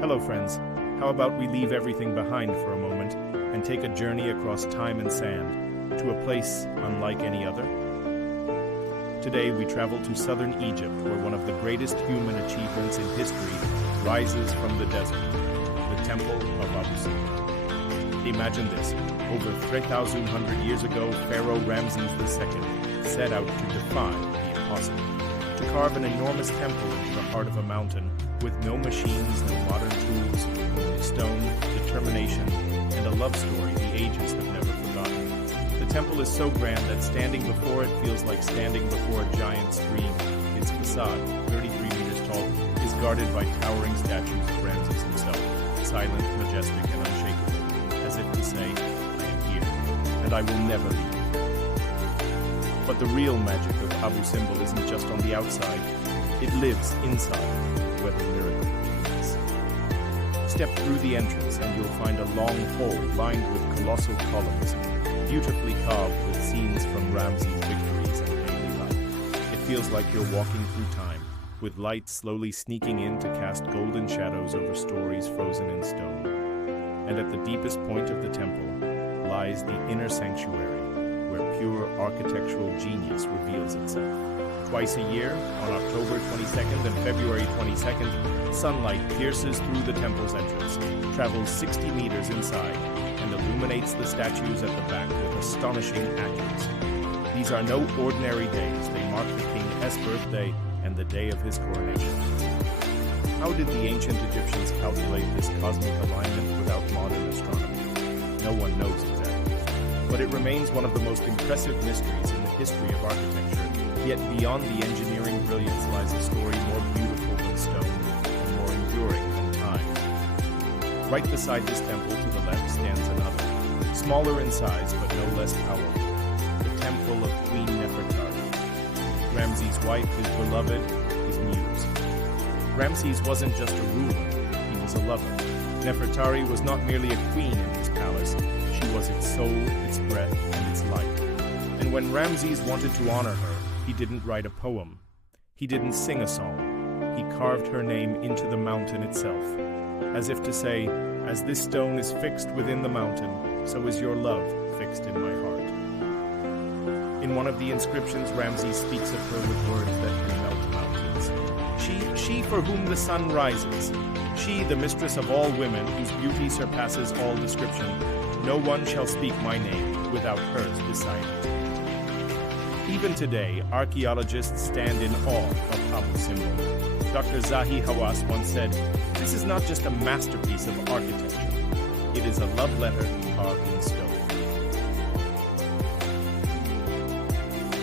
Hello friends, how about we leave everything behind for a moment and take a journey across time and sand to a place unlike any other? Today we travel to southern Egypt, where one of the greatest human achievements in history rises from the desert, the Temple of Abu Simbel. Imagine this, over 3,100 years ago, Pharaoh Ramses II set out to defy the impossible, to carve an enormous temple into the heart of a mountain with no machines, no modern tools, only stone, determination, and a love story the ages have never forgotten. The temple is so grand that standing before it feels like standing before a giant stream. Its facade, 33 meters tall, is guarded by towering statues of Ramses himself, silent, majestic, and unshakable, as if to say, I am here, and I will never leave. But the real magic of Abu Simbel isn't just on the outside, it lives inside, where the miracle begins. Step through the entrance and you'll find a long hall lined with colossal columns, beautifully carved with scenes from Ramses' victories and daily life. It feels like you're walking through time, with light slowly sneaking in to cast golden shadows over stories frozen in stone. And at the deepest point of the temple lies the inner sanctuary, where pure architectural genius reveals itself. Twice a year, on October 22nd and February 22nd, sunlight pierces through the temple's entrance, travels 60 meters inside, and illuminates the statues at the back with astonishing accuracy. These are no ordinary days. They mark the King's birthday and the day of his coronation. How did the ancient Egyptians calculate this cosmic alignment without modern astronomy? No one knows exactly. But it remains one of the most impressive mysteries in the history of architecture. Yet beyond the engineering brilliance lies a story more beautiful than stone and more enduring than time. Right beside this temple to the left stands another, smaller in size but no less powerful, the temple of Queen Nefertari. Ramses' wife, his beloved, his muse. Ramses wasn't just a ruler, he was a lover. Nefertari was not merely a queen in his palace, she was its soul, its breath, and its life. And when Ramses wanted to honor her, he didn't write a poem. He didn't sing a song. He carved her name into the mountain itself, as if to say, as this stone is fixed within the mountain, so is your love fixed in my heart. In one of the inscriptions, Ramses speaks of her with words that can melt mountains. She for whom the sun rises. She, the mistress of all women, whose beauty surpasses all description. No one shall speak my name without hers beside it. Even today, archaeologists stand in awe of Abu Simbel. Dr. Zahi Hawass once said, "This is not just a masterpiece of architecture. It is a love letter carved in stone."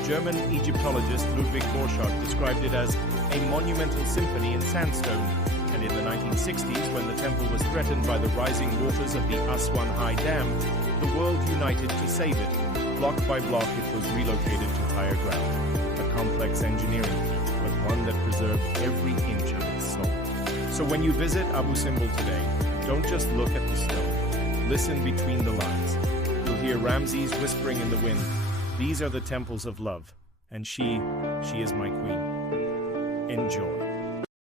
German Egyptologist Ludwig Borchardt described it as a monumental symphony in sandstone, and in the 1960s, when the temple was threatened by the rising waters of the Aswan High Dam, the world united to save it. Block by block, it was relocated to higher ground, a complex engineering feat, but one that preserved every inch of its soul. So when you visit Abu Simbel today, don't just look at the stone. Listen between the lines. You'll hear Ramses whispering in the wind, "These are the temples of love, and she is my queen." Enjoy.